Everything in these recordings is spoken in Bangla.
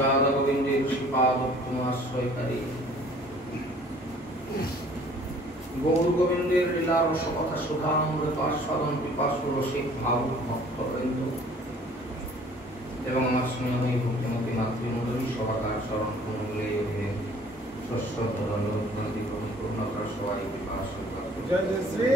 রাধা গোবিন্দের শ্রীপাদ আশ্রয়কারী গৌর গোবিন্দের লীলা রসকথা সুধামৃত আস্বাদন পিপাসু রসিক ভাবুক ভক্তবৃন্দ এবং আমার স্নেহী ভক্তিমতী মাতৃমণ্ডলী সভাকার চরণ কমলে অধীনে সশ্রদ্ধ দণ্ডবন্দি করুণাকর সবাই পিপাস জয় শ্রী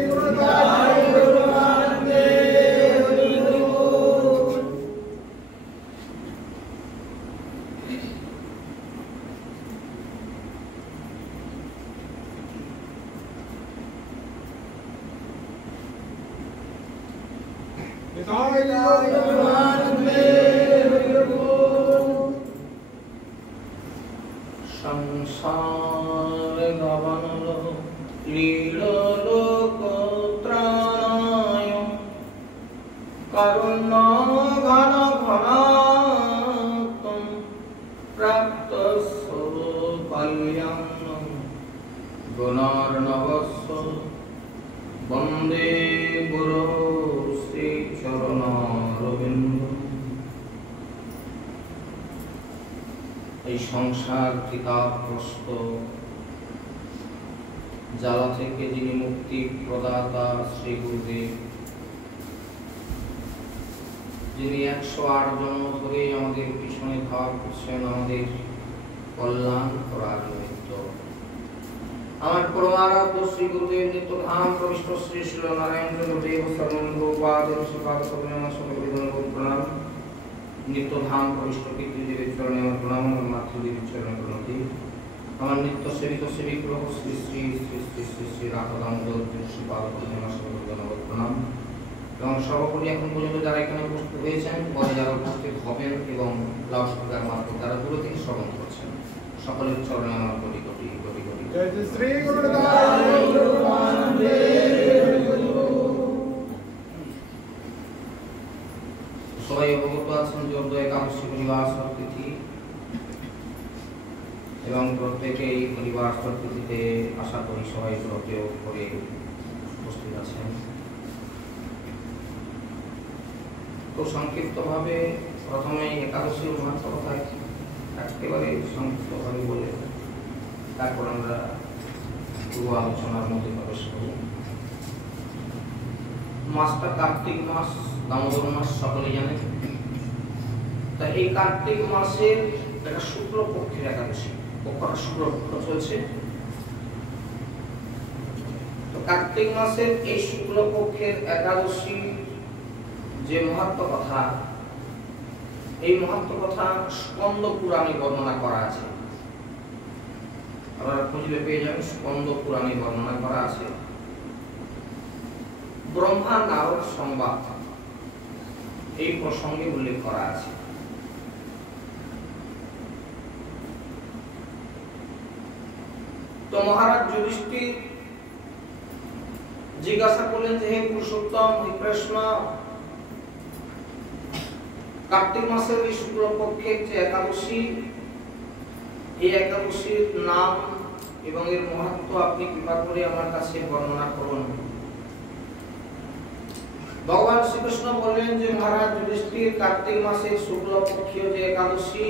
সংসার গমন লীলোকত্রায় করুণ ঘন ঘনাত্ম প্রাপ্ত কল্যাণ গুণর্ণবস্য বন্দে গুরু শ্রী চরণারবিন্দ। এই সংসার ত্রিতাপগ্রস্ত জ্বালা থেকে যিনি মুক্তি প্রদাতা শ্রী গুরুদেব, যিনি 108 জন্ম ধরে আমাদের পিছনে ধার করছেন আমাদের কল্যাণ করার নিমিত্ত, আমার পরমারাধ্য শ্রী গুরুদেব নিত্যধাম প্রবিষ্ট শ্রী শ্রী নারায়ণ দেব সর্বঙ্গোপাদেব শ্রীপাদ আমার সকল প্রণাম। নিত্যধাম প্রবিষ্ট পিতৃদেবের চরণে আমার প্রণাম, আমার মাতৃদেবীর চরণে প্রণতি। আমার নিত্য সেবিত সেবিক প্রভু শ্রী শ্রী শ্রী শ্রী শ্রী শ্রী রাধা দামোদর শ্রীপাদ আমার সকল প্রণাম। এবং সর্বোপরি এখন পর্যন্ত যারা এখানে উপস্থিত হয়েছেন, পরে যারা উপস্থিত হবেন এবং লাউড স্পিকার মারফত যারা দূর থেকে শ্রবণ করছেন, সকলের চরণে আমার কোটি কোটি কোটি কোটি জয় শ্রী সবাই অবগত আছেন যে একাদশী পরিবার তিথি এবং প্রত্যেকে এই পরিবার তিথিতে আশা করি সবাই ব্রতেও করে উপস্থিত আছেন। তো সংক্ষিপ্তভাবে প্রথমে একাদশীর মাহাত্ম্য কথা একেবারে সংক্ষিপ্তভাবে বলে তারপর আমরা পুরো আলোচনার মধ্যে প্রবেশ করি। মাসটা কার্তিক মাস, দামোদর মাস সকলে জানেন। তা এই কার্তিক মাসের একটা শুক্লপক্ষের একাদশী, পক্ষটা শুক্লপক্ষ চলছে। তো কার্তিক মাসের এই শুক্লপক্ষের একাদশী যে মাহাত্ম্য কথা, এই মাহাত্ম্য কথা স্কন্দ পুরাণে বর্ণনা করা আছে। আপনারা খুঁজলে পেয়ে যাবেন, স্কন্দ পুরাণে বর্ণনা করা আছে। ব্রহ্মা নারদ সংবাদ এই প্রসঙ্গে উল্লেখ করা আছে। তো মহারাজ যুধিষ্ঠির জিজ্ঞাসা করলেন যে হে পুরুষোত্তম, হে কৃষ্ণ, কার্তিক মাসের এই শুক্লপক্ষের যে একাদশী, এই একাদশীর নাম এবং এর মাহাত্ম্য আপনি কৃপা করে আমার কাছে বর্ণনা করুন। ভগবান শ্রীকৃষ্ণ বললেন যে মহারাজ যুধিষ্ঠির, কার্তিক মাসের শুক্লপক্ষীয় যে একাদশী,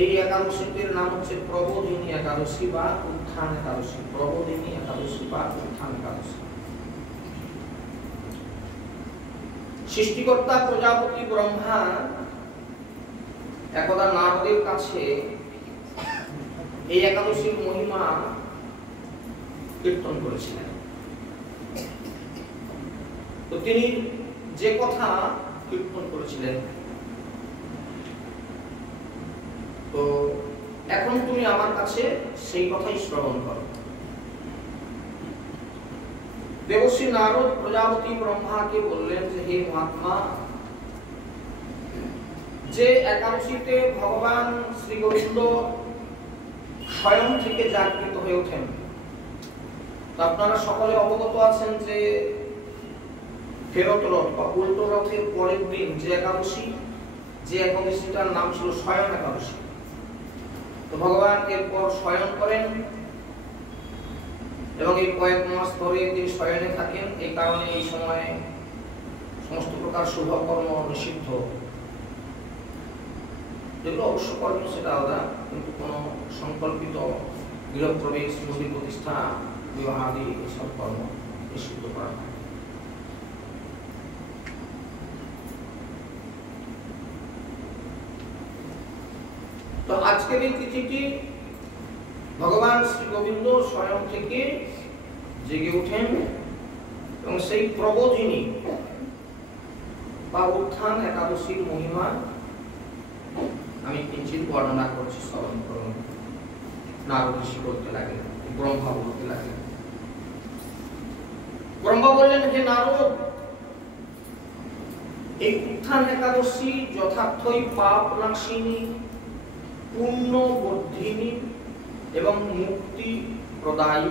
এই একাদশীটির নাম হচ্ছে প্রবোধিনী একাদশী বা উত্থান একাদশী। প্রবোধিনী একাদশী বা উত্থান একাদশী। সৃষ্টিকর্তা প্রজাপতি ব্রহ্মা একদা নারদের কাছে এই একাদশীর মহিমা কীর্তন করেছিলেন। তো তিনি যে কথা কীর্তন করেছিলেন, তো এখন তুমি আমার কাছে সেই কথাই শ্রবণ করো। দেবশ্রী নারদ প্রজাপতি ব্রহ্মাকে বললেন যে হে মহাত্মা, যে একাদশীতে ভগবান শ্রী গোবিন্দ স্বয়ং থেকে জাগৃত হয়ে ওঠেন, আপনারা সকলে অবগত আছেন যে ফেরত রথ বা উল্টো রথের পরের দিন যে একাদশী, যে একাদশীটার নাম ছিল শয়ন একাদশী। তো ভগবান এরপর শয়ন করেন এবং এই কয়েক মাস ধরে তিনি শয়নে থাকেন। এই কারণে এই সময় সমস্ত প্রকার শুভকর্ম নিষিদ্ধ, যেগুলো অবশ্য কর্ম সেটা আলাদা, কিন্তু কোনো সংকল্পিত গৃহপ্রবেশ, মন্দির প্রতিষ্ঠা, বিবাহ আদি এসব কর্ম নিষিদ্ধ করা হয়। তো আজকের এই তিথিটি ভগবান শ্রী গোবিন্দ স্বয়ং থেকে জেগে ওঠেন এবং সেই প্রবোধিনী বা উত্থান একাদশীর মহিমা আমি কিঞ্চিত বর্ণনা করছি, স্মরণ করুন। নারদ ঋষি বলতে লাগলেন, ব্রহ্মা বলতে লাগলেন। ব্রহ্মা বললেন, হে নারদ, এই উত্থান একাদশী যথার্থই পাপ নাশিনী, পুণ্য বর্ধিনী এবং মুক্তি প্রদায়ী,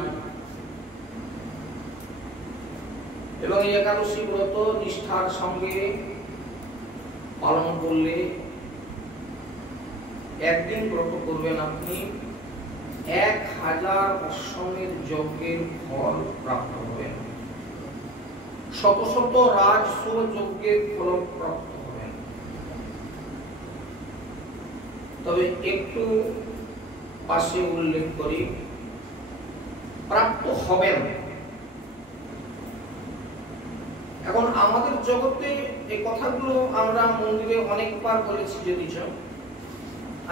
এবং এই একাদশী ব্রত নিষ্ঠার সঙ্গে পালন করলে একদিন ব্রত করবেন আপনি 1000 অশ্বমেধ যজ্ঞের ফল প্রাপ্ত হবেন, শত শত রাজস্ব যজ্ঞের ফল প্রাপ্ত হবেন। তবে একটু পাশে উল্লেখ করি, প্রাপ্ত হবেন। এখন আমাদের জগতে এই কথাগুলো আমরা মন্দিরে অনেকবার বলেছি, যদিচ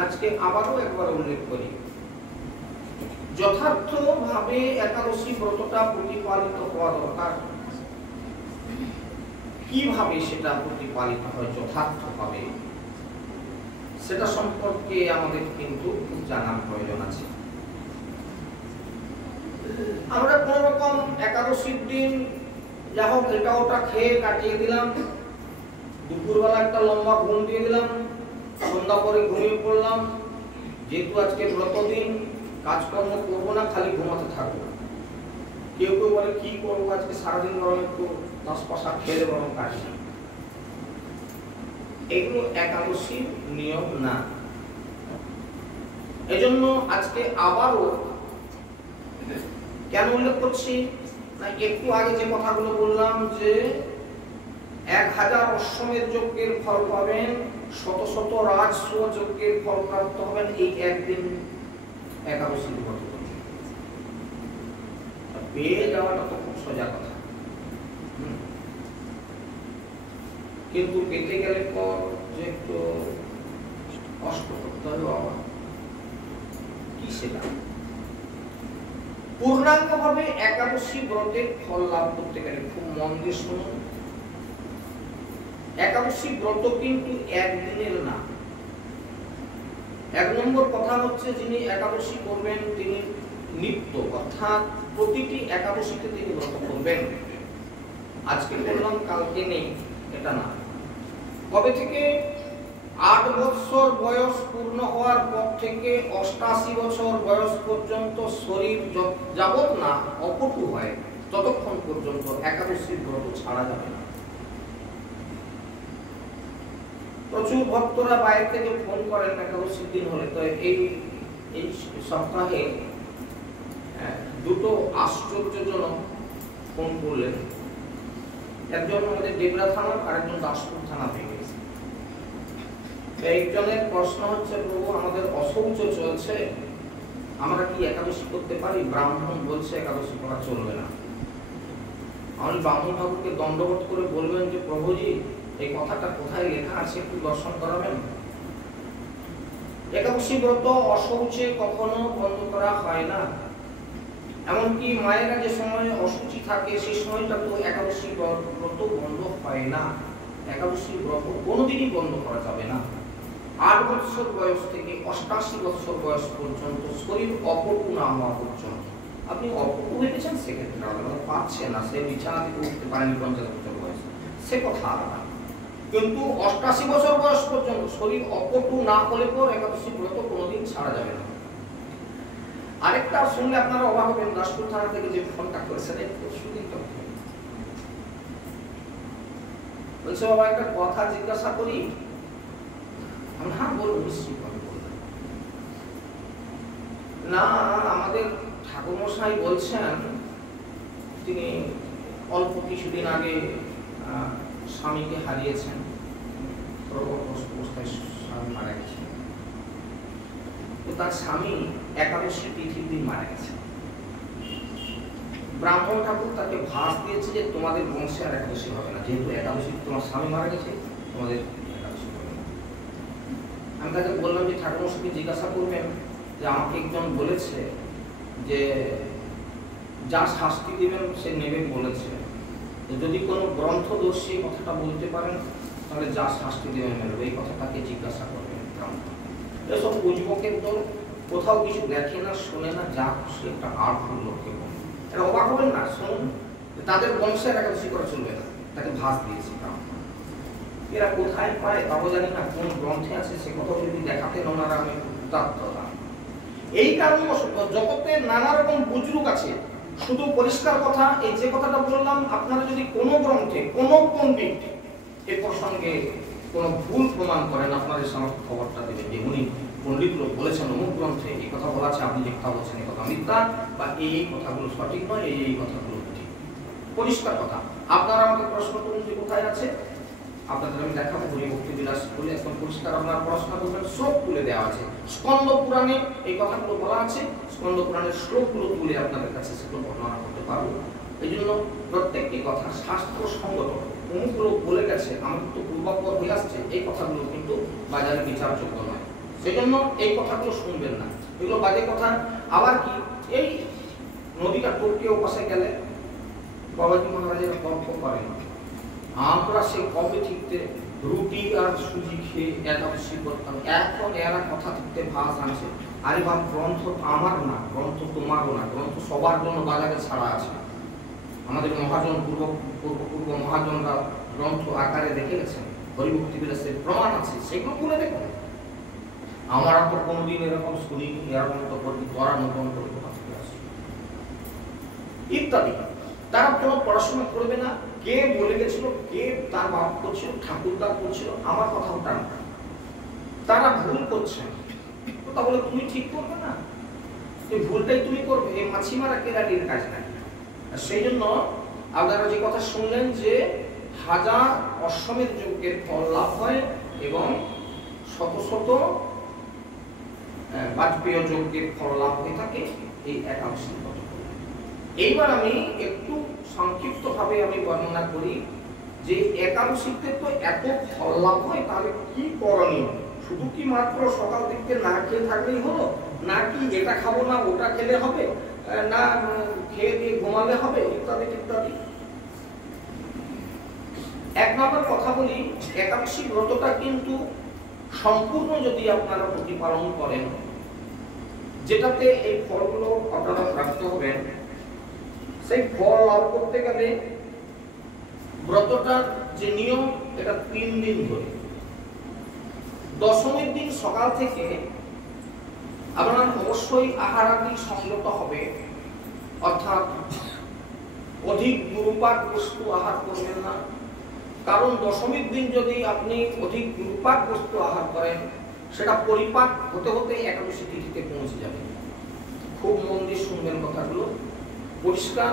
আজকে আবারও একবার উল্লেখ করি। যথার্থভাবে একাদশী ব্রতটা প্রতিপালিত হওয়া দরকার। কিভাবে সেটা প্রতিপালিত হয় যথার্থভাবে, সেটা সম্পর্কে আমাদের কিন্তু জানার প্রয়োজন আছে। আমরা কোন রকম একাদশীর দিন যা হোক এটা ওটা খেয়ে কাটিয়ে দিলাম, দুপুরবেলা একটা লম্বা ঘুম দিয়ে দিলাম, সন্ধ্যা পরে ঘুমিয়ে পড়লাম। যেহেতু আজকে ব্রত দিন, কাজকর্ম করবো না, খালি ঘুমাতে থাকবো। কেউ কেউ বলে কি করবো আজকে সারাদিন, বরং একটু 10 পয়সা খেয়ে দেবো, বরং কাটি। এগুলো একাদশীর নিয়ম না। এজন্য আজকে আবারও কেন উল্লেখ করছি না, একটু আগে যে কথাগুলো বললাম যে 1000 অশ্বমেধ যজ্ঞের ফল পাবেন, শত শত রাজস্ব যজ্ঞের ফল প্রাপ্ত হবেন এই একদিন একাদশী ব্রত করলে। পেয়ে যাওয়াটা তো খুব সোজা কথা, কিন্তু পেতে গেলে পর যে একটু কষ্ট করতে হবে বাবা, কি সেটা? পূর্ণাঙ্গভাবে একাদশী ব্রতের ফল লাভ করতে গেলে খুব মন দিয়ে শুনুন, একাদশী ব্রত কিন্তু একদিনের না। 1 নম্বর কথা হচ্ছে, যিনি একাদশী করবেন তিনি নিত্য, অর্থাৎ প্রতিটি একাদশীতে তিনি ব্রত করবেন। আজকে করলাম কালকে নেই, এটা না। কবে থেকে? 8 বছর বয়স পূর্ণ হওয়ার পর থেকে 88 বছর বয়স পর্যন্ত শরীর যাবত না অপটু হয়, ততক্ষণ পর্যন্ত একাদশীর ব্রত ছাড়া যাবে না। প্রচুর ভক্তরা বাইরে থেকে ফোন করেন একাদশীর দিন হলে। তো এই সপ্তাহে দুটো আশ্চর্যজনক ফোন করলেন। একজন আমাদের ডেবরা থানা, আরেকজন দাসপুর থানা থেকে। একজনের প্রশ্ন হচ্ছে, প্রভু আমাদের অশৌচ চলছে, আমরা কি একাদশী করতে পারি? ব্রাহ্মণ বলছে একাদশী করা চলবে না। আমি ব্রাহ্মণ ঠাকুরকে দণ্ডবোধ করে বলবেন যে প্রভুজি এই কথাটা কোথায় লেখা আছে একটু দর্শন করাবেন। একাদশী ব্রত অশৌচে কখনো বন্ধ করা হয় না। এমনকি মায়েরা যে সময় অসুচি থাকে সেই সময়টা তো একাদশী ব্রত বন্ধ হয় না। একাদশী ব্রত কোনোদিনই বন্ধ করা যাবে না। 8 বছর বয়স থেকে 88 বছর বয়স পর্যন্ত, শরীর অপটু না হওয়া পর্যন্ত। আপনি অপটু হয়েছেন সেক্ষেত্রে আলাদা, পাচ্ছেন না, সে বিছানা থেকে উঠতে পারেনি 50 বছর বয়স, সে কথা আলাদা। কিন্তু 88 বছর বয়স পর্যন্ত শরীর অপটু না হলে পর একাদশী ব্রত কোনোদিন ছাড়া যাবে না। আরেকটা শুনলে আপনারা অবাক হবেন, দাসপুর থানা থেকে যে ফোনটা করেছেন সুদিনটা বলছে, বাবা একটা কথা জিজ্ঞাসা করি। হ্যাঁ বলুন, নিশ্চিত বললাম। না, আমাদের ঠাকুরমশাই বলছেন, তিনি অল্প কিছুদিন আগে স্বামীকে হারিয়েছেন, অবস্থায় স্বামী মারা গেছে। তো তার স্বামী একাদশী তিথির দিন মারা গেছে। ব্রাহ্মণ ঠাকুর তাকে ভাস দিয়েছে যে তোমাদের বংশে আর একাদশী হবে না, যেহেতু একাদশী তোমার স্বামী মারা গেছে, তোমাদের একাদশী হবে না। আমি তাকে বললাম যে ঠাকুরমশাইকে জিজ্ঞাসা করবেন যে আমাকে একজন বলেছে যে যা শাস্তি দেবেন সে নেবে বলেছে, যদি কোনো গ্রন্থদর্শী কথাটা বলতে পারেন তাহলে যা শাস্তি দেবেন মেলবে, এই কথাটাকে জিজ্ঞাসা করবেন। এসব উজবকের দল কোথাও কিছু দেখে না, শোনে না, যা খুশি একটা আর্টফুল লোককে বলে এটা অবাক হবেন না। শুনুন, তাদের বংশের একাদশী করা চলবে না, তাকে ভাস দিয়েছে। এরা কোথায় পায় তাও জানি না, কোন গ্রন্থে আছে সে কথাও যদি দেখাতেন ওনারা আমি উদাত্ততাম। এই কারণে জগতে নানা রকম বুজরুক আছে। শুধু পরিষ্কার কথা, এই যে কথাটা বললাম, আপনারা যদি কোনো গ্রন্থে কোনো পণ্ডিত এ প্রসঙ্গে কোনো ভুল প্রমাণ করেন, আপনার এই সমস্ত খবরটা দেবেন যে উনি পণ্ডিত লোক বলেছেন অমুক গ্রন্থে এই কথা বলা আছে, আপনি যে কথা বলছেন এই কথা মিথ্যা, বা এই কথাগুলো সঠিক নয়, এই কথাগুলো ঠিক। পরিষ্কার কথা। আপনারা আমাকে প্রশ্ন করুন যে কোথায় আছে, আপনাদের আমি দেখাবো। ভক্তি বিলাস বলে একদম পরিষ্কার আপনারা পড়াশোনা করবেন, শ্লোক তুলে দেওয়া আছে। স্কন্দ পুরাণে এই কথাগুলো বলা আছে, স্কন্দ পুরাণের শ্লোকগুলো তুলে আপনাদের কাছে সেগুলো বর্ণনা করতে পারবো। এই জন্য প্রত্যেকটি কথা শাস্ত্র সঙ্গত। অমুক লোক বলে গেছে, আমাদের তো পূর্বাপর হয়ে আসছে, এই কথাগুলো কিন্তু বাজারে বিচারযোগ্য নয়। সেই জন্য এই কথাগুলো শুনবেন না, এগুলো বাজে কথা। আবার কি, এই নদীটা টপকে ওপাশে গেলে বাবাজি মহারাজের তর্ক করে না, আমরা সে কবে ঠিকতে রুটি আর সুজি খেয়ে একাদশী করতাম, এখন এরা কথা ঠিকতে ভাস আনছে। আরে বাপ, গ্রন্থ আমার না, গ্রন্থ তোমারও না, গ্রন্থ সবার জন্য বাজারে ছাড়া আছে। আমাদের মহাজন পূর্ব মহাজনরা গ্রন্থ আকারে দেখে গেছেন, হরিভক্তি বিলাসের প্রমাণ আছে, সেগুলো খুলে দেখুন। আমরা তো কোনোদিন এরকম শুনি, এরকম তো করা নতুন করে ইত্যাদি। তারা কোনো পড়াশোনা করবে না, কে বলে গেছিল, কে তার বাপ করছিল, ঠাকুরদা করছিল, আমার কথা ওটা না। তারা ভুল করছে, তাহলে তুমি ঠিক করবে না, এই ভুলটাই তুমি করবে। এই মাছি মারা কেরাটির কাজ নাই। সেই জন্য আপনারা যে কথা শুনলেন যে 1000 অশ্বমেধ যজ্ঞের ফল লাভ হয় এবং শত শত বাজপেয় যজ্ঞের ফল লাভ হয়ে থাকে এই একাদশী। এইবার আমি একটু সংক্ষিপ্ত ভাবে আমি বর্ণনা করি যে একাদশীতে তো এত ফল লাভ হয়, তাহলে কি করণীয়? শুধু কি মাত্র সকাল থেকে না খেয়ে থাকলেই হলো, নাকি এটা খাবো না ওটা খেলে হবে, না খেয়ে দিয়ে ঘুমালে হবে, ইত্যাদি ইত্যাদি। এক নম্বর কথা বলি, একাদশী ব্রতটা কিন্তু সম্পূর্ণ যদি আপনারা প্রতিপালন করেন, যেটাতে এই ফলগুলো আপনারা প্রাপ্ত হবেন, সেই ফল লাভ করতে গেলে ব্রতটার যে নিয়ম, এটা 3 দিন ধরে। দশমীর দিন সকাল থেকে আপনার অবশ্যই আহারাদি সংযত হবে, অর্থাৎ অধিক গুরুপাক বস্তু আহার করবেন না। কারণ দশমীর দিন যদি আপনি অধিক গুরুপাক বস্তু আহার করেন, সেটা পরিপাক হতে হতে একাদশী তিথিতে পৌঁছে যাবে। খুব মন দিয়ে শুনবেন কথাগুলো। পরিষ্কার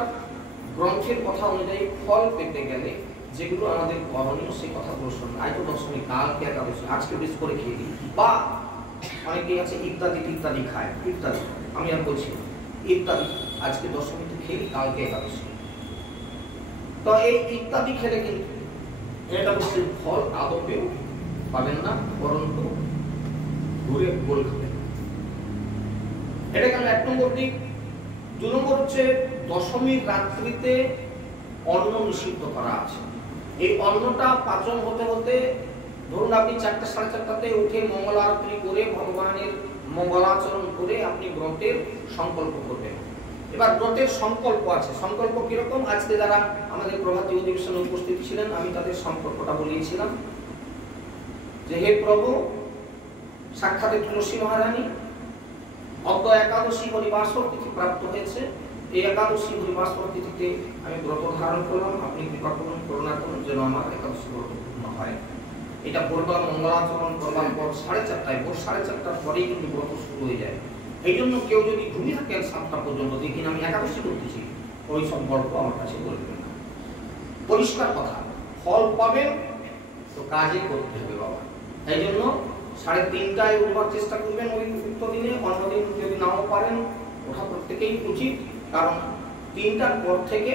গ্রন্থের কথা অনুযায়ী ফল পেতে গেলে যেগুলো আমাদের করণীয় সেই কথাগুলো শুনুন। আজ তো দশমী, কালকে একাদশী, আজকে বেশ করে খেয়ে দিই, বা অনেকেই আছে ইত্যাদি ইত্যাদি খায়, ইত্যাদি আমি আর বলছি ইত্যাদি, আজকে দশমীতে খেয়ে কালকে একাদশী। তো এই ইত্যাদি খেলে কিন্তু একাদশীর ফল আদপেও পাবেন না, বরঞ্চ ঘুরে গোল খাবেন। এটা কেন? 1 নম্বর দিক। 2 নম্বর হচ্ছে দশমীর রাত্রিতে অন্ন নিষিদ্ধ করা আছে। এই অন্নটা পাচন হতে হতে, ধরুন আপনি 4টা 4:30টাতে উঠে মঙ্গল আরতি করে ভগবানের মঙ্গলাচরণ করে আপনি ব্রতের সংকল্প করবেন। এবার ব্রতের সংকল্প আছে। সংকল্প কিরকম? আজকে যারা আমাদের প্রভাতী অধিবেশনে উপস্থিত ছিলেন, আমি তাদের সংকল্পটা বলিয়েছিলাম যে হে প্রভু, সাক্ষাৎ তুলসী মহারানী, অদ্য একাদশী হরিবাসর তিথি প্রাপ্ত হয়েছে। এই একাদশী হরিবাসর তিথিতে আমি ব্রত ধারণ করলাম, আপনি কৃপা করুন, করুণা করুন যেন আমার একাদশী ব্রত পূর্ণ হয়। এটা করলাম মঙ্গলাচরণ করলাম পর 4:30টায়, ভোর 4:30টার পরেই কিন্তু ব্রত শুরু হয়ে যায়। এই জন্য কেউ যদি ঘুমিয়ে থাকেন 7টা পর্যন্ত, দেখি আমি একাদশী করতেছি, ওই সব গল্প আমার কাছে বলবেন না। পরিষ্কার কথা, ফল পাবেন তো কাজে করতে হবে বাবা। এই জন্য 3:30টায় উঠবার চেষ্টা করবেন ওই উক্ত দিনে, অন্যদিন যদি নাও পারেন ওঠা প্রত্যেকেই উচিত, কারণ 3টার পর থেকে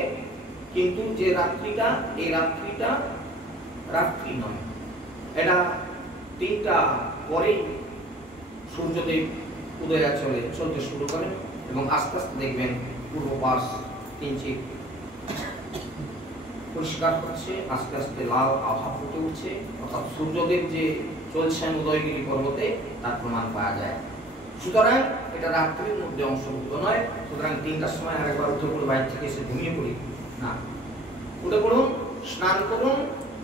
কিন্তু যে রাত্রিটা, এই রাত্রিটা রাত্রি নয়, এটা 3টা পরেই সূর্যদেব উদয়া চলতে শুরু করেন এবং আস্তে আস্তে দেখবেন পূর্ব পাশ কিঞ্চিত পরিষ্কার হচ্ছে, আস্তে আস্তে লাল আভা ফুটে উঠছে, অর্থাৎ সূর্যদেব যে চলছেন উদয়গিরি পর্বতে তার প্রমাণ পাওয়া যায়। সুতরাং এটা রাত্রির মধ্যে অংশভুক্ত নয়। সুতরাং 3টার সময় আরেকবার উঠে পড়ে বাইরে থেকে এসে ঘুমিয়ে পড়ি না, উঠে পড়ুন, স্নান করুন,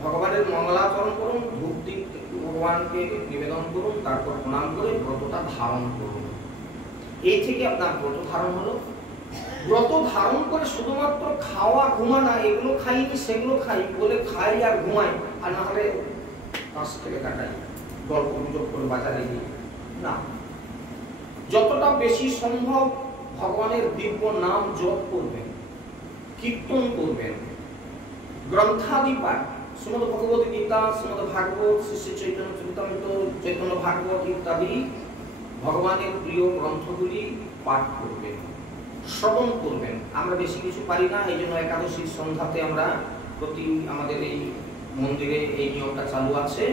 ভগবানের মঙ্গলাচরণ করুন, ধূপ দ্বীপ একটু ভগবানকে নিবেদন করুন, তারপর প্রণাম করে ব্রতটা ধারণ করুন। এই থেকে আপনার ব্রত ধারণ হলো। ব্রত ধারণ করে শুধুমাত্র খাওয়া ঘুমানা, এগুলো খাইনি সেগুলো খাই বলে খাই আর ঘুমাই, আর না হলে পাশ থেকে কাটাই, গল্প গুজব করে বাজারে গিয়ে না। যতটা বেশি সম্ভব ভগবানের দিব্য নাম জপ করবেন, কীর্তন করবেন, গ্রন্থাদি পাঠ, শ্রীমদ ভগবত গীতা, শ্রীমদ ভাগবত, শ্রী চৈতন্য চরিতামৃত, চৈতন্য ভাগবত ইত্যাদি ভগবানের প্রিয় গ্রন্থগুলি পাঠ করবেন, শ্রবণ করবেন। আমরা বেশি কিছু পারি না, এই জন্য একাদশীর সন্ধ্যাতে আমরা প্রতি আমাদের এই মন্দিরে এই নিয়মটা চালু আছে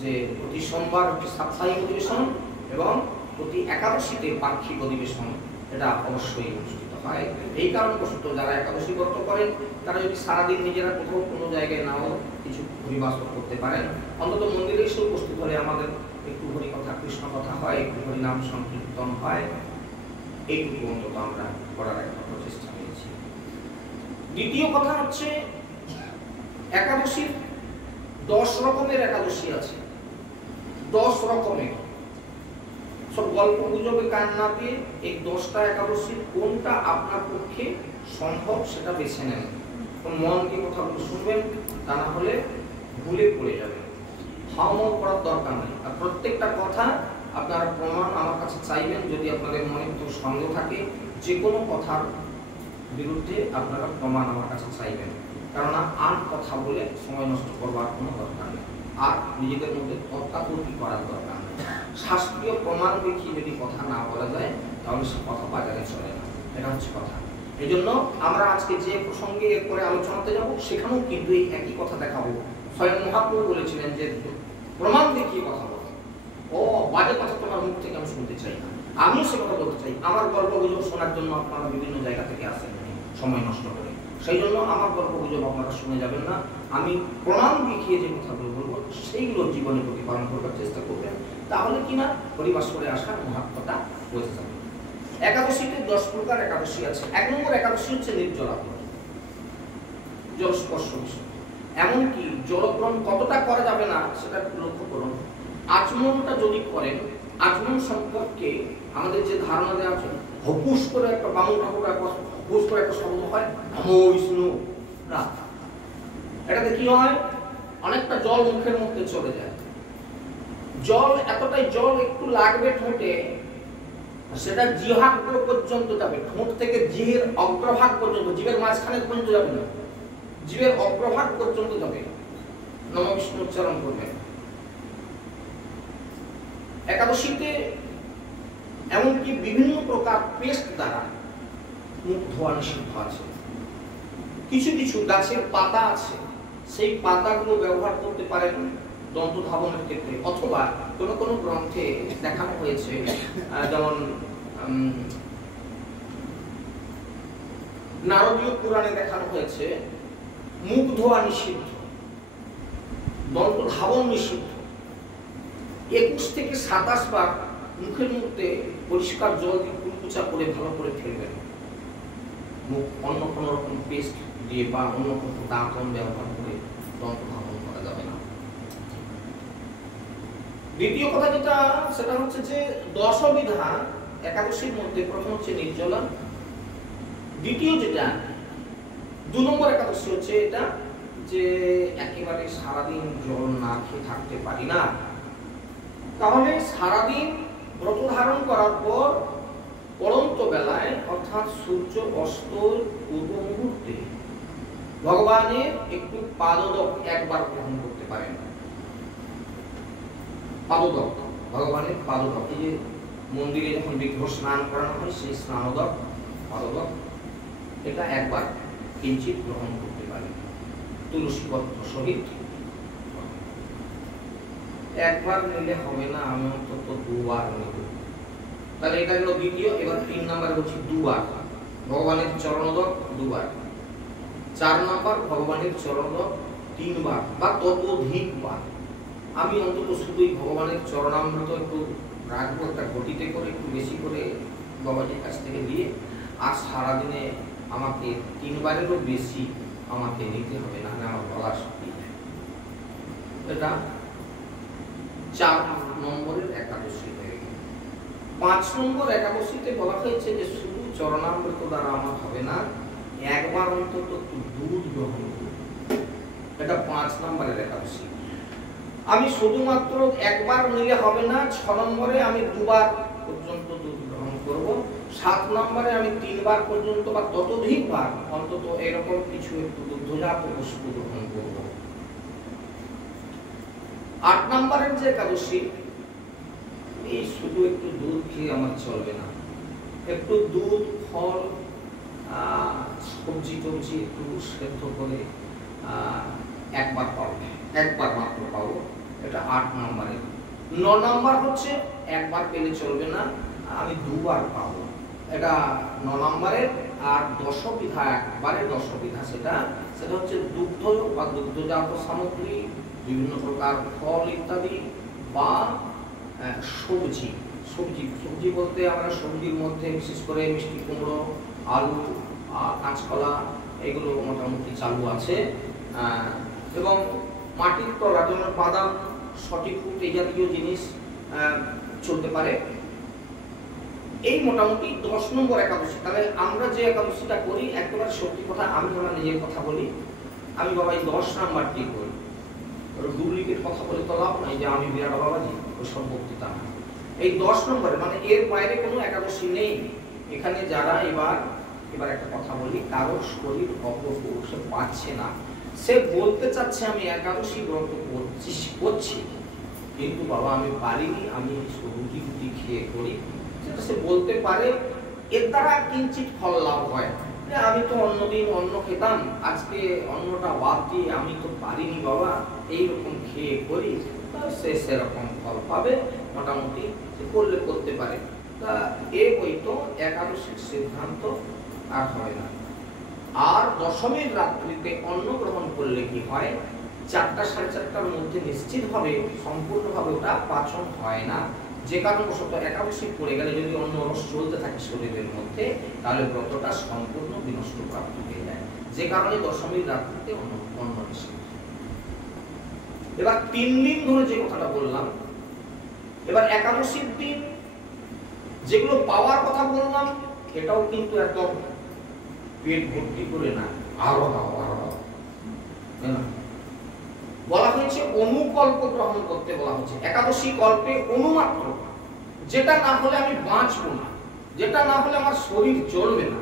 যে প্রতি সোমবার একটি সাপ্তাহিক অধিবেশন এবং প্রতি একাদশীতে পাক্ষিক অধিবেশন, এটা অবশ্যই অনুষ্ঠিত হয়। এই কারণবশত যারা একাদশী ব্রত করেন তারা যদি সারাদিন নিজেরা কোথাও কোনো জায়গায় নাও কিছু হরিবাস করতে পারেন, অন্তত মন্দিরে এসে উপস্থিত হলে আমাদের একটু হরি কথা, কৃষ্ণ কথা হয়, একটু হরিনাম সংকীর্তন হয়, এইটুকু অন্তত আমরা করার একটা প্রচেষ্টা নিয়েছি। দ্বিতীয় কথা হচ্ছে একাদশীর 10 রকমের একাদশী আছে, 10 রকমের। সব গল্প গুজবে কান না দিয়ে এই 10টা একাদশীর কোনটা আপনার পক্ষে সম্ভব সেটা বেছে নেন। মনকে কথাগুলো শুনবেন, তা না হলে ভুলে পড়ে যাবেন। হাওমাও করার দরকার নেই। আর প্রত্যেকটা কথা আপনারা প্রমাণ আমার কাছে চাইবেন। যদি আপনাদের মনে তো সন্দেহ থাকে, যে কোনো কথার বিরুদ্ধে আপনারা প্রমাণ আমার কাছে চাইবেন, কেননা আর কথা বলে সময় নষ্ট করবার কোনো দরকার নেই, আর নিজেদের মধ্যে তর্কাতর্কি করার দরকার নেই। শাস্ত্রীয় প্রমাণ দেখিয়ে যদি কথা না বলা যায় তাহলে সে কথা বাজারে চলে না, এটা হচ্ছে কথা। এই জন্য আমরা আজকে যে প্রসঙ্গে এরপরে আলোচনাতে যাব সেখানেও কিন্তু এই একই কথা দেখাবো। স্বয়ং মহাপ্রভু বলেছিলেন যে প্রমাণ দেখিয়ে কথা বলো, ও বাজে কথা তোমার মুখ থেকে আমি শুনতে চাই না, আমিও সে কথা বলতে চাই। আমার গল্প গুজব শোনার জন্য আপনারা বিভিন্ন জায়গা থেকে আসেন সময় নষ্ট করে, সেই জন্য আমার গল্প গুজব আপনারা শুনে যাবেন না। আমি প্রমাণ দেখিয়ে যে কথাগুলো বলবো সেইগুলো জীবনে প্রতিপালন করবার চেষ্টা করবেন, তাহলে কিনা হরিবাস করে আসার মহাত্মাটা বোঝা যাবে। একাদশীতে 10 প্রকার একাদশী আছে। 1 নম্বর একাদশী হচ্ছে নির্জলা ব্রত, জলস্পর্শ বিষয়। এমনকি জলগ্রহণ কতটা করা যাবে না সেটা লক্ষ্য করুন। আচমনটা যদি করেন, আচমন সম্পর্কে আমাদের যে ধারণা দেওয়া আছে, হপুস করে একটা বামুন ঠাকুর হপুস করে একটা শব্দ হয় নমো বিষ্ণু, না, এটাতে কি হয়, অনেকটা জল মুখের মধ্যে চলে যায়। জল এতটাই জল একটু লাগবে ঠোঁটে, সেটা জিহ্বা পর্যন্ত যাবে, ঠোঁট থেকে জিহের অগ্রভাগ পর্যন্ত, জিভের মাঝখানে পর্যন্ত যাবে না, জিভের অগ্রভাগ পর্যন্ত যাবে, নমো বিষ্ণু উচ্চারণ করবে। একাদশীতে এমনকি বিভিন্ন প্রকার পেস্ট দ্বারা মুখ ধোয়া নিষিদ্ধ আছে। কিছু কিছু গাছের পাতা আছে, সেই পাতাগুলো ব্যবহার করতে পারেন দন্ত ধাবনের ক্ষেত্রে, অথবা কোনো কোনো গ্রন্থে দেখানো হয়েছে, যেমন নারদীয় পুরাণে দেখানো হয়েছে মুখ ধোয়া নিষিদ্ধ, দন্ত ধাবন নিষিদ্ধ। 21 থেকে 27 বার মুখের মধ্যে পরিষ্কার জল দিয়ে কুলকুচা করে ভালো করে ফেলবেন। মুখ অন্য কোনো রকম পেস্ট দিয়ে বা অন্য কোনো দাঁতন ব্যবহার করে দন্ত ধাবন করা যাবে না। দ্বিতীয় কথা যেটা, সেটা হচ্ছে যে দশবিধান একাদশীর মধ্যে প্রথম হচ্ছে নির্জলা, দ্বিতীয় যেটা 2 নম্বর একাদশী হচ্ছে এটা যে একেবারে সারাদিন জল না খেয়ে থাকতে পারি না, তাহলে সারাদিন ব্রত ধারণ করার পর পড়ন্ত বেলায় অর্থাৎ সূর্য অস্তর পূর্ব মুহূর্তে ভগবানের একটু পাদোদক একবার গ্রহণ করতে পারেন। পাদোদক, ভগবানের পাদোদক, এই যে মন্দিরে যখন বিগ্রহ স্নান করানো হয় সেই স্নানোদক পাদোদক, এটা একবার কিঞ্চিত গ্রহণ করতে পারে তুলসী পত্র সহিত। একবার নিলে হবে না, আমি অন্তত দুবার নেব। তাহলে এটা হলো দ্বিতীয়। এবার 3 নম্বরে হচ্ছে দুবার ভগবানের চরণোদক, দুবার। 4 নম্বর ভগবানের চরণোদক 3 বার বা ততোধিকবার। আমি অন্তত শুধুই ভগবানের চরণামৃত একটু রাখবো একটা ঘটিতে করে, একটু বেশি করে বাবাজির কাছ থেকে দিয়ে, আর সারাদিনে আমাকে 3 বারেরও বেশি আমাকে নিতে হবে, না আমার গলা শুকিয়ে যায়। এটা 4 নম্বরের একাদশী হয়ে গেল। 5 নম্বর একাদশীতে বলা হয়েছে যে শুধু চরণামৃত দ্বারা আমার হবে না, একবার অন্তত একটু দুধ গ্রহণ করব। এটা 5 নম্বরের একাদশী। আমি শুধুমাত্র একবার নিলে হবে না, 6 নম্বরে আমি 2 বার পর্যন্ত দুধ গ্রহণ করব, 7 নম্বরে আমি 3 বার পর্যন্ত বা ততোধিকবার অন্তত এরকম কিছু একটু দুগ্ধজাত বস্তু গ্রহণ করব। 8 নম্বরের যে একাদশী, এই শুধু একটু দুধ খেয়ে আমার চলবে না, একটু দুধ, ফল, সবজি টবজি একটু সেদ্ধ করে একবার পাবো, একবার মাত্র পাবো। এটা 8 নম্বরের। 9 নম্বর হচ্ছে একবার পেলে চলবে না, আমি 2 বার পাবো। এটা 9 নম্বরের। আর দশবিধা, একবারে দশবিধা, সেটা হচ্ছে দুগ্ধ বা দুগ্ধজাত সামগ্রী, বিভিন্ন প্রকার ফল ইত্যাদি, বা সবজি। সবজি বলতে আমরা সবজির মধ্যে বিশেষ করে মিষ্টি কুমড়ো, আলু, কাঁচকলা, এগুলো মোটামুটি চালু আছে। এবং মাটির তলা, যেমন বাদাম, সঠিক ফুট, এই জাতীয় জিনিস চলতে পারে। এই মোটামুটি 10 নম্বর একাদশী। তাহলে আমরা যে একাদশীটা করি, একেবারে সত্যি কথা, আমি আমার নিজের কথা বলি, আমি বাবা এই 10 নাম্বারটি করি। ডুপ্লিকেট কথা বলে তো লাভ নাই যে আমি বিরাট বাবাজি, ওসব বক্তৃতা না। এই 10 নম্বরে, মানে এর বাইরে কোনো একাদশী নেই এখানে। যারা এবার একটা কথা বলি, কারোর শরীর অপূর্ণ, সে পাচ্ছে না, সে বলতে চাচ্ছে আমি একাদশী ব্রত করছি, কিন্তু বাবা আমি পারিনি, আমি রুটি রুটি খেয়ে করি, সেটা সে বলতে পারে। এর দ্বারা কিঞ্চিত ফল লাভ হয়। আমি তো অন্যদিন অন্ন খেতাম, আজকে অন্নটা বাদ দিয়ে আমি তো পারিনি বাবা, এইরকম খেয়ে করি, সে সেরকম ফল পাবে। মোটামুটি সে করলে করতে পারে। তা এ বই তো একাদশীর সিদ্ধান্ত আর হয় না। আর দশমীর রাত্রিতে অন্ন গ্রহণ করলে কি হয়, 4টা সাড়ে 4টার মধ্যে নিশ্চিতভাবে সম্পূর্ণভাবে ওটা পাচন হয় না। যে কারণবশত একাদশী পড়ে গেলে যদি অন্য রস চলতে থাকে শরীরের মধ্যে, তাহলে ব্রতটা সম্পূর্ণ বিনষ্ট প্রাপ্ত হয়ে যায়। যে কারণে দশমীর রাত্রিতে অন্ন নিষেধ। এবার 3 দিন ধরে যে কথাটা বললাম, এবার একাদশীর দিন যেগুলো পাওয়ার কথা বললাম, এটাও কিন্তু একদম পেট ভর্তি করে না, আরো বলা হয়েছে অনুকল্প গ্রহণ করতে বলা হচ্ছে। একাদশী কল্পে অনুমাত্র, যেটা না হলে আমি বাঁচবো না, যেটা না হলে আমার শরীর চলবে না।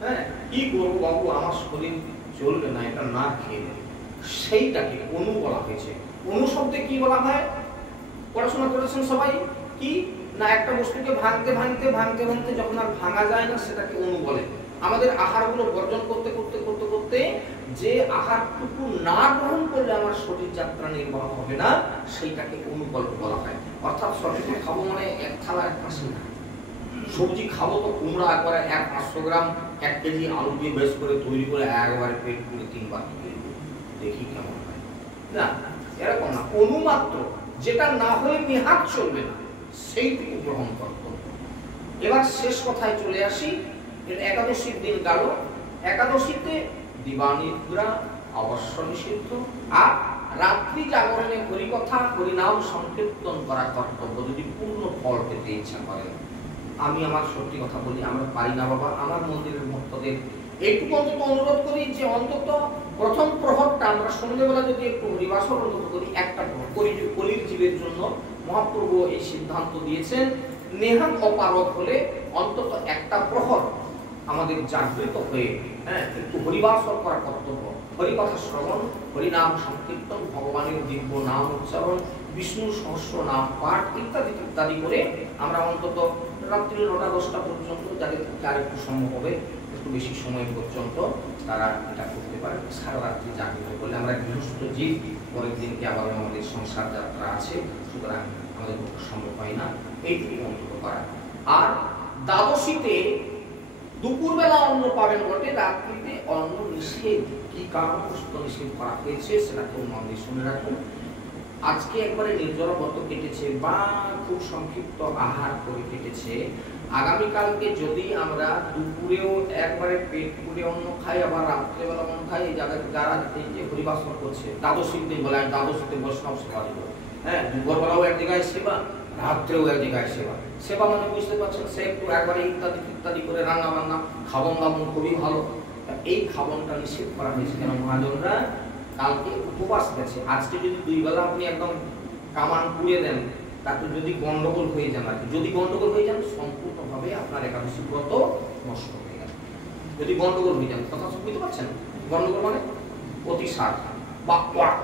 হ্যাঁ, কি করবো বাবু, আমার শরীর চলবে না, এটা না খেয়ে, সেইটাকে অনু বলা হয়েছে। অনু শব্দে কি বলা হয়, পড়াশোনা করেছেন সবাই, কি না একটা বস্তুকে ভাঙতে ভাঙতে ভাঙতে ভাঙতে যখন আর ভাঙা যায় না, সেটাকে অনু বলে। আমাদের আহারগুলো বর্জন করতে করতে করতে করতে যে আহারটুকু না গ্রহণ করলে আমার শরীর যাত্রা নির্বাহ হবে না, সেইটাকে অনুকল্প বলা হয়। অর্থাৎ সঠিক খাবো মানে এক থালা এক কাশি না, সবজি খাবো তো কুমড়া একবারে 500 গ্রাম 1 কেজি আলু দিয়ে বেশ করে তৈরি করে একবারে পেট পুরে 3 বার দেখি কেমন হয় না, এরকম না। অনুমাত্র, যেটা না হলে নিহাত চলবে না, সেইটুকু গ্রহণ করতে। এবার শেষ কথায় চলে আসি। একাদশীর দিন গেল। একাদশীতে দিবানিদ্রা অবশ্য নিষিদ্ধ, আর রাত্রি জাগরণে হরিকথা হরিনাম সংকীর্তন করা কর্তব্য, যদি পূর্ণ ফল পেতে ইচ্ছা করেন। আমি আমার সত্যি কথা বলি, আমরা পারি না বাবা। আমার মন্দিরের ভক্তদের এইটুকু অন্তত অনুরোধ করি যে অন্তত প্রথম প্রহরটা আমরা সন্ধ্যেবেলা যদি একটু হরিবাসর অন্তত করি, একটা কলির জীবের জন্য মহাপ্রভু এই সিদ্ধান্ত দিয়েছেন। নেহাত অপারক হলে অন্তত একটা প্রহর আমাদের জাগৃত হয়ে হ্যাঁ, কিন্তু হরিবাসর করা কর্তব্য। হরিকথা শ্রবণ, হরিনাম সংকীর্তন, ভগবানের দিব্য নাম উচ্চারণ, বিষ্ণু সহস্র নাম পাঠ ইত্যাদি ইত্যাদি করে আমরা অন্তত রাত্রি 9টা-10টা পর্যন্ত, যাদের আর একটু সম্ভব হবে একটু বেশি সময় পর্যন্ত তারা এটা করতে পারে। সারা রাত্রি জাগিত করলে আমরা গৃহস্থ জীব, পরের দিনকে আবার আমাদের সংসার যাত্রা আছে, সুতরাং আমাদের পক্ষে সম্ভব হয় না এইটুকু অন্তত করা। আর দ্বাদশীতে দুপুরবেলা অন্ন পাবেন বটে, রাত্রিতে অন্ন নিষেধ। কি কারণবশত নিষেধ করা হয়েছে সেটা কেউ মন দিয়ে শুনে রাখুন। আজকে একবারে নির্জলা ব্রত কেটেছে বা খুব সংক্ষিপ্ত আহার করে কেটেছে, আগামীকালকে যদি আমরা দুপুরেও একবারে পেট পুরে অন্ন খাই, আবার রাত্রেবেলা অন্ন খাই, যারা এই যে হরিবাসন করছে দ্বাদশীর দিন বলে, দ্বাদশীতে বৈষ্ণব সেবা দিব, হ্যাঁ, দুপুরবেলাও এক জায়গায় সেবা, রাত্রেও এক জায়গায় সেবা। সেবা মানে বুঝতে পারছেন, সে একটু একবারে ইত্যাদি ইত্যাদি করে রান্না বান্না খাবন দাবন খুবই ভালো। এই খাবনটা নিষেধ করা হয়েছে কেন? মহাজনরা কালকে উপবাস গেছে। আজকে যদি 2 বেলা আপনি একদম কামান পুড়িয়ে দেন, তাতে যদি গন্ডগোল হয়ে যান, আর যদি গন্ডগোল হয়ে যান সম্পূর্ণভাবে আপনার একাদশী ব্রত নষ্ট হয়ে গেল। যদি গন্ডগোল হয়ে যান, কথা বুঝতে পারছেন? গন্ডগোল মানে অতিসার বা ওয়াক,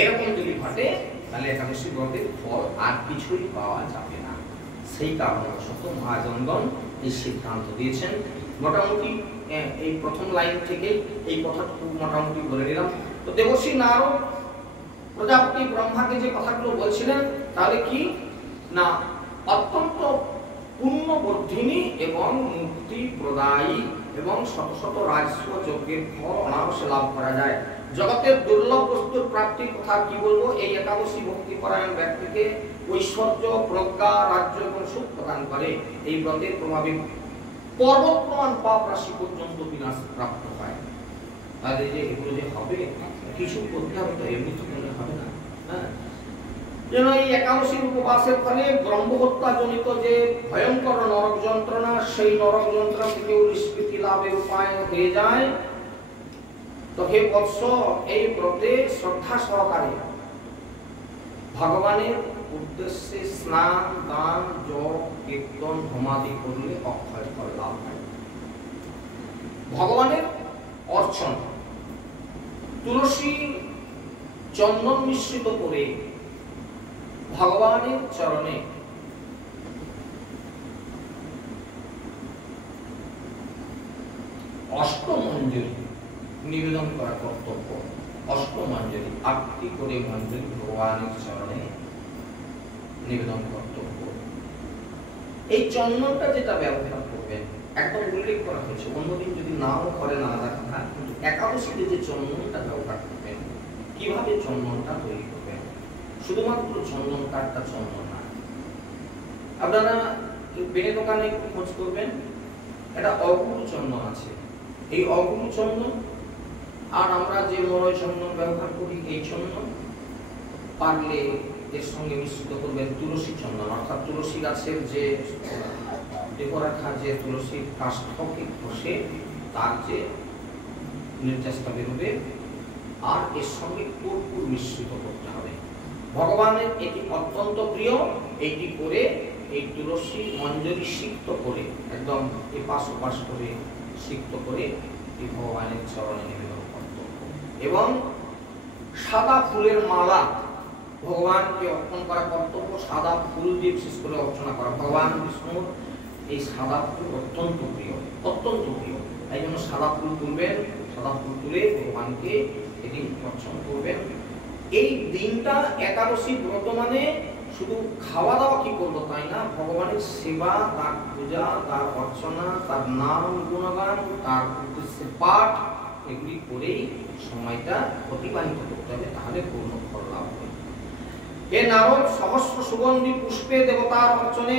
এরকম যদি ঘটে তাহলে একাদশী ব্রতের ফল আর কিছুই পাওয়া যাবে না। সেই কারণবশত মহাজনগণ এই সিদ্ধান্ত দিয়েছেন। মোটামুটি এই প্রথম লাইন থেকে এই কথাটুকু মোটামুটি বলে নিলাম। তো দেবর্ষি নারদ প্রজাপতি ব্রহ্মাকে যে কথাগুলো বলছিলেন, তাহলে কি না অত্যন্ত পুণ্যবর্ধিনী এবং মুক্তি প্রদায়ী এবং শত শত রাজস্ব যজ্ঞের ফল অনায়াসে লাভ করা যায়। জগতের দুর্লভ বস্তুর প্রাপ্তির কথা কি বলবো, এই একাদশী ভক্তি পরায়ণ ব্যক্তিকে ঐশ্বর্য, প্রজ্ঞা, রাজ্য এবং সুখ প্রদান করে। এই ব্রতের প্রভাবে পর্বত প্রমাণ পাপ রাশি পর্যন্ত বিনাশ প্রাপ্ত হয়। তাহলে যে এগুলো যে হবে কিছু করতে হবে, তো এমনি তো করলে হবে না। হ্যাঁ, যেন এই একাদশীর উপবাসের ফলে ব্রহ্মহত্যা জনিত যে ভয়ঙ্কর নরক যন্ত্রণা, সেই নরক যন্ত্রণা থেকে নিষ্কৃতি লাভের উপায় হয়ে যায়। তো হে বৎস, এই ব্রতে শ্রদ্ধা সহকারে ভগবানের উদ্দেশ্যে স্নান, দান, জপ, কীর্তন, হোমাদি করলে অক্ষয় ফল লাভ হয়। ভগবানের অর্চন তুলসী চন্দন মিশ্রিত করে ভগবানের চরণে অষ্টমঞ্জরি নিবেদন করা কর্তব্য। অষ্টমঞ্জরি 8টি করে মঞ্জরি ভগবানের চরণে নিবেদন কর্তব্য। এই চন্দনটা যেটা ব্যবহার করবেন একদম উল্লেখ করা হয়েছে, অন্যদিন যদি নাও করেন আলাদা কথা, কিন্তু একাদশীতে যে চন্দনটা ব্যবহার করবেন, কিভাবে চন্দনটা তৈরি করবেন, শুধুমাত্র চন্দন কাঠটা চন্দন না। আপনারা বেনে দোকানে খোঁজ করবেন, এটা অগুরু চন্দন আছে। এই অগুরু চন্দন আর আমরা যে মরয় চন্দন ব্যবহার করি, এই চন্দন পারলে এর সঙ্গে মিশ্রিত করবেন তুলসী চন্দন, অর্থাৎ তুলসী গাছের যে দেহ রাখা যে তুলসীর কাষ্ঠকে ঘষে তার যে নির্যাসটা বেরোবে, আর এর সঙ্গে কর্পূর মিশ্রিত করতে হবে। ভগবানের এটি অত্যন্ত প্রিয়। এইটি করে এই তুলসী মঞ্জরি সিক্ত করে একদম এপাশ ওপাশ করে সিক্ত করে এই ভগবানের চরণে নিবেদন কর্তব্য। এবং সাদা ফুলের মালা ভগবানকে অর্পণ করা কর্তব্য। সাদা ফুল দিয়ে বিশেষ করে অর্চনা করা। ভগবান বিষ্ণুর এই সাদা ফুল অত্যন্ত প্রিয়, অত্যন্ত প্রিয়। এই জন্য সাদা ফুল তুলবেন, সাদা ফুল তুলে ভগবানকে এদিন অর্চনা করবেন। এই দিনটা একাদশী ব্রত মানে শুধু খাওয়া দাওয়া কি করবো তাই না, ভগবানের সেবা, তার পূজা, তার অর্চনা, তার নাম গুণগান, তার উদ্দেশ্যে পাঠ, এগুলি করেই সময়টা অতিবাহিত করতে হবে, তাহলে পূর্ণ ফল লাভ হবে। এ নারদ সহস্র সুগন্ধি পুষ্পে দেবতার অর্চনে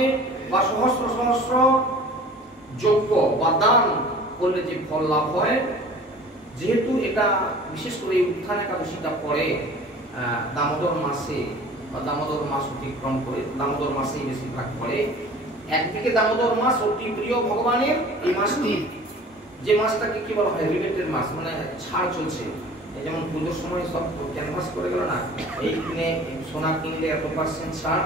বা সহস্র সহস্র যজ্ঞ বা দান করলে যে ফল লাভ হয়, যেহেতু এটা বিশেষ করে এই উত্থান একাদশীটা পরে দামোদর মাসে বা দামোদর মাস অতিক্রম করে, দামোদর মাসেই বেশিরভাগ পড়ে। একদিকে দামোদর মাস অতি প্রিয় ভগবানের, এই মাসটি যে মাসটাকে কি বলা হয় রিবেটের মাস, মানে ছাড় চলছে, এই যেমন পুজোর সময় সব ক্যানভাস করে গেল না, এই কিনে সোনা কিনলে এত% ছাড়,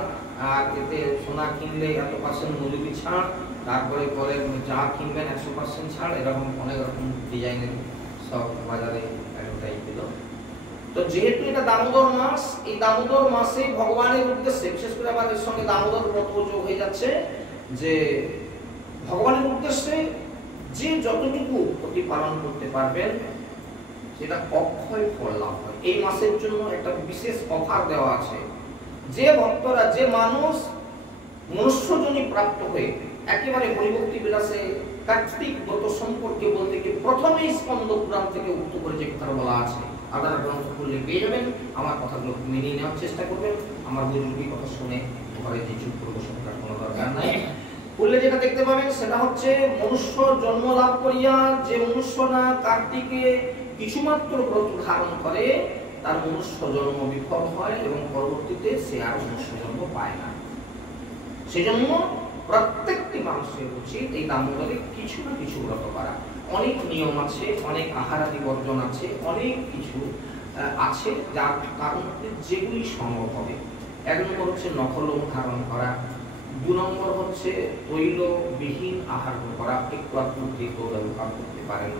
আর এতে সোনা কিনলে এত% মজুরি ছাড়, তারপরে বলে যা কিনবেন 100% ছাড়, এরকম অনেক রকম ডিজাইনের সব বাজারে অ্যাডভার্টাইজ দিল। তো যেহেতু এটা দামোদর মাস, এই দামোদর মাসে ভগবানের উদ্দেশ্যে, বিশেষ করে আমাদের সঙ্গে দামোদর ব্রত যোগ হয়ে যাচ্ছে, যে ভগবানের উদ্দেশ্যে যে যতটুকু প্রতিপালন করতে পারবেন সেটা অক্ষয় ফল লাভ হয়। এই মাসের জন্য একটা বিশেষ অফার দেওয়া আছে। যে ভক্তরা, যে মানুষ মনুষ্যজনী প্রাপ্ত হয়ে একেবারে হরিভক্তি বিলাসে কার্তিক ব্রত সম্পর্কে বলতে গিয়ে প্রথমেই স্কন্দ পুরাণ থেকে উক্ত করে যে কথা বলা আছে, আপনারা গ্রন্থ খুললে পেয়ে যাবেন। আমার কথাগুলো মেনে নেওয়ার চেষ্টা করবেন, আমার বুজুর্গি কথা শুনে ঘরে যে চুপ করবো সেটার কোনো দরকার নাই। খুললে যেটা দেখতে পাবেন সেটা হচ্ছে, মনুষ্য জন্ম লাভ করিয়া যে মনুষ্য না কার্তিকে কিছুমাত্র ব্রত ধারণ করে তার মনুষ্য জন্ম বিফল হয় এবং পরবর্তীতে সে আর মনুষ্য জন্ম পায় না। সেজন্য প্রত্যেকটি মানুষের উচিত এই দামোদরে কিছু না কিছু ব্রত করা। অনেক নিয়ম আছে, অনেক আহারাদি বর্জন আছে, অনেক কিছু আছে যার কারণে যেগুলি সম্ভব হবে। 1 নম্বর হচ্ছে নখলোম ধারণ করা, 2 নম্বর হচ্ছে তৈলবিহীন আহার করা, একটু আত্মীয় ব্যবহার করতে পারেন।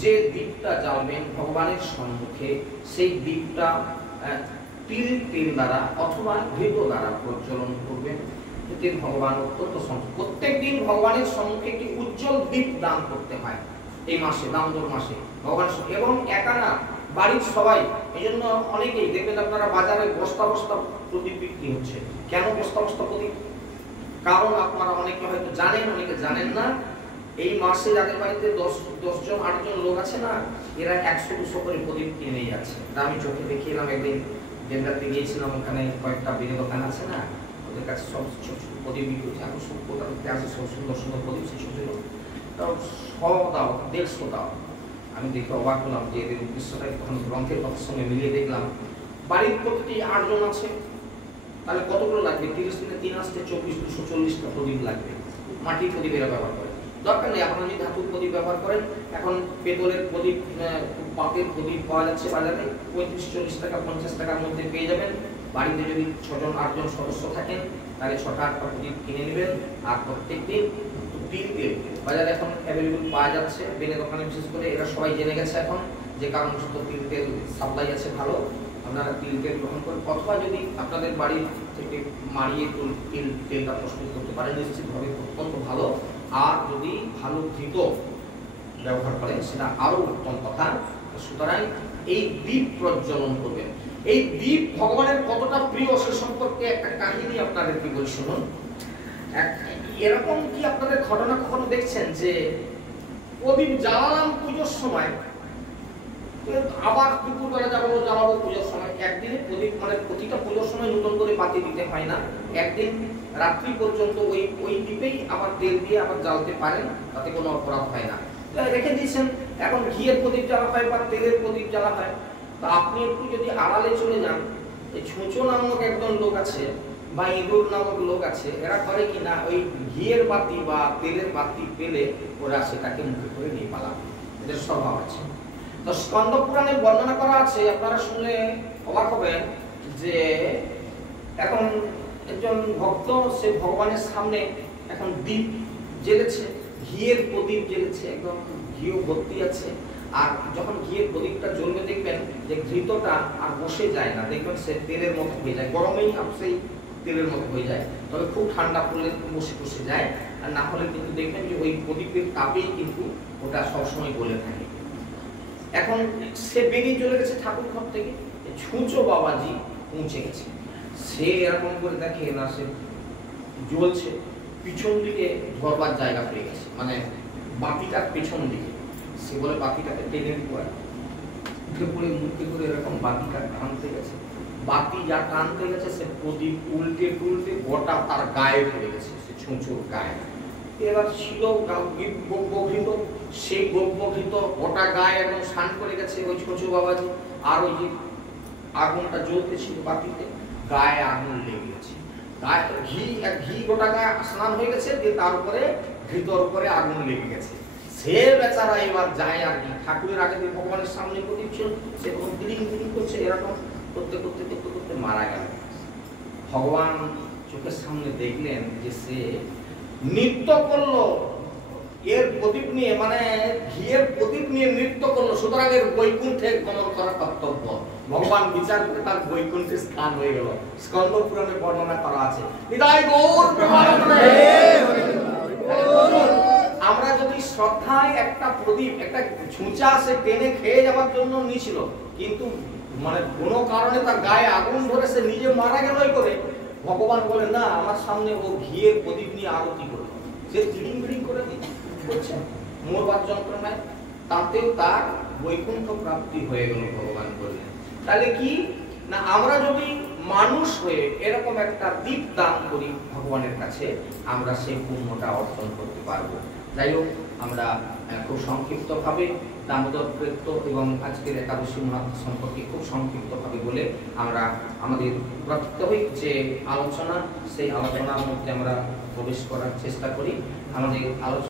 যে দীপটা জ্বালবেন ভগবানের সম্মুখে, সেই দীপটা তেল দ্বারা অথবা ঘৃত দ্বারা প্রজ্বলন করবেন। এতে ভগবান অত্যন্ত সন্তুষ্ট। প্রত্যেকদিন ভগবানের সম্মুখে একটি উজ্জ্বল দীপ দান করতে হয় এই মাসে, দামোদর মাসে ভগবান। এবং একা না, বাড়ির সবাই। এই জন্য অনেকেই দেখবেন আপনারা বাজারে বস্তা বস্তা প্রদীপ বিক্রি হচ্ছে। কেন বস্তা বস্তা প্রদীপ? কারণ আপনারা অনেকে হয়তো জানেন, অনেকে জানেন না। এই মাসে যাদের বাড়িতে 10 জন 8 জন লোক আছে না, এরা 100-200 করে প্রদীপ কিনে নিয়ে যাচ্ছে। আমি চোখে দেখে এলাম, একদিন ডেন্টাতে গিয়েছিলাম, ওখানে কয়েকটা বিড়ি দোকান আছে না, ওদের কাছে সব ছোট ছোট প্রদীপ বিক্রি হচ্ছে। এখন সব কোথাতে আছে, সব সুন্দর সুন্দর প্রদীপ, সেই ছোট ছোট তাও 100 দাও, 150 দাও। আমি দেখে অবাক হলাম যে এদের উদ্দেশ্যটা তখন গ্রন্থের কথার সঙ্গে মিলিয়ে দেখলাম। বাড়ির প্রতিটি 8 জন আছে, তাহলে কতগুলো লাগবে? 30 দিনে 3 আসতে 240টা প্রদীপ লাগবে। মাটির প্রদীপ এরা ব্যবহার করে, দরকার নেই। আপনারা যদি ধাতুর প্রদীপ ব্যবহার করেন, এখন পেতলের প্রদীপ, পাটের প্রদীপ পাওয়া যাচ্ছে বাজারে, 35-40 টাকা 50 টাকার মধ্যে পেয়ে যাবেন। বাড়িতে যদি 6 জন 8 জন সদস্য থাকেন, তাহলে 6টা-8টা প্রদীপ কিনে নেবেন। আর প্রত্যেকদিন তিল তেল বাজারে এখন অ্যাভেলেবল পাওয়া যাচ্ছে, বেনে দোকানে বিশেষ করে। এরা সবাই জেনে গেছে এখন যে কারণবশত তিল তেল সাপ্লাই আছে ভালো, আপনারা তিল তেল গ্রহণ করেন। অথবা যদি আপনাদের বাড়ি থেকে মাড়িয়ে তেলটা প্রস্তুত করতে পারেন, নিশ্চিতভাবে অত্যন্ত ভালো। আর যদি ভালো ঘৃত ব্যবহার করেন সেটা আরো উত্তম কথা। সুতরাং এই দীপ প্রজ্বলন করবেন। এই দীপ ভগবানের কতটা প্রিয় সে সম্পর্কে একটা কাহিনী আপনাদেরকে বলি, শুনুন। এরকম কি আপনাদের ঘটনা কখনো দেখছেন যে প্রদীপ জ্বালালাম পুজোর সময়, আবার দুপুরবেলা জ্বালাবো পুজোর সময়? একদিনে প্রদীপ, মানে প্রতিটা পুজোর সময় নতুন করে বাতি দিতে হয় না, একদিন রাত্রি পর্যন্ত ওই দ্বীপেই আবার তেল দিয়ে আবার জ্বালতে পারেন, তাতে কোনো অপরাধ হয় না। রেখে দিয়েছেন, এখন ঘিয়ের প্রদীপ জ্বালা হয় বা তেলের প্রদীপ জ্বালা হয়। তো আপনি একটু যদি আড়ালে চলে যান, এই ছুঁচো নামক একজন লোক আছে বা ইঁদুর নামক লোক আছে, এরা করে কি না, ওই ঘিয়ের বাতি বা তেলের বাতি পেলে ওরা সেটাকে মুখে করে নিয়ে পালাবে, এদের স্বভাব আছে। তো স্কন্দ পুরাণে বর্ণনা করা আছে, আপনারা শুনলে অবাক হবেন যে এখন একজন ভক্ত সে ভগবানের সামনে এখন দ্বীপ জ্বেলেছে, ঘিয়ের প্রদীপ জ্বেলেছে, একদম ঘিও ভর্তি আছে। আর যখন ঘিয়ের প্রদীপটা জ্বলবে দেখবেন যে ঘৃতটা আর বসে যায় না, দেখবেন সে তেলের মতো হয়ে যায়। গরমেই সেই তেলের মতো হয়ে যায়, তবে খুব ঠান্ডা পড়লে বসে যায়। আর না হলে কিন্তু দেখবেন যে ওই প্রদীপের তাপেই কিন্তু ওটা সবসময় গলে থাকে। এখন সে বেরিয়ে চলে গেছে ঠাকুর ঘর থেকে, ছুঁচো বাবাজি পৌঁছে গেছে। সে এরকম করে দেখে না, সে জ্বলছে, পিছন দিকে ধরবার জায়গা পেয়ে গেছে, মানে বাতিটার পেছন দিকে। সে বলে বাতিটাকে টেনে উঠে পড়ে মুখে করে এরকম বাতিটা টানতে গেছে। বাতি যা টানতে গেছে, সে প্রদীপ উল্টে টুলটে গোটা তার গায়ে পড়ে গেছে, সে ছুঁচোর গায়ে। এবার ছিল গভীত, সেই গভীত গোটা গায়ে একদম স্নান করে গেছে ওই ছুঁচো বাবাজি। আর ওই যে আগুনটা জ্বলতে ছিল বাতিতে, গায়ে আগুন লেগে গেছে। ঘি গোটা গায়ে স্নান হয়ে গেছে, দিয়ে তার উপরে ঘৃতর উপরে আগুন লেগে গেছে। সে বেচারা এবার যায় আর কি, ঠাকুরের আগে ভগবানের সামনে প্রদীপ ছিল, সে তখন গিরিং গিরিং করছে, এরকম করতে করতে করতে করতে মারা গেল। ভগবান চোখের সামনে দেখলেন যে সে নৃত্য করলো এর প্রদীপ নিয়ে, মানে ঘিয়ের প্রদীপ নিয়ে নৃত্য করলো, সুতরাং এর বৈকুণ্ঠে গমন করা কর্তব্য। ভগবান বিচার করে তার বৈকুণ্ঠে স্থান হয়ে গেল। স্কন্দ পুরাণে বর্ণনা করা আছে। হৃদয় গৌর প্রেমানন্দে। আমরা যদি শ্রদ্ধায় একটা প্রদীপ, একটা ছুঁচা সে টেনে খেয়ে যাওয়ার জন্য নিয়েছিল, কিন্তু মানে কোনো কারণে তার গায়ে আগুন ধরে সে নিজে মারা গেল করে, ভগবান বলে না আমার সামনে ও ঘিয়ের প্রদীপ নিয়ে আরতি করলো, সে চিড়িং বিড়িং করে করছে মরবার যন্ত্রণায়, তাতেও তার বৈকুণ্ঠ প্রাপ্তি হয়ে গেল ভগবান বললেন। তাহলে কি না, আমরা যদি মানুষ হয়ে এরকম একটা দীপ দান করি ভগবানের কাছে, আমরা সেই পুণ্যটা অর্জন করতে পারবো। যাই হোক, আমরা খুব সংক্ষিপ্তভাবে দামোদর প্রেত্য এবং আজকের একাদশী মাহাত্ম্য সম্পর্কে খুব সংক্ষিপ্তভাবে বলে আমরা আমাদের প্রাত্যহিক যে আলোচনা, সেই আলোচনার মধ্যে আমরা প্রবেশ করার চেষ্টা করি। আমাদের আলোচনা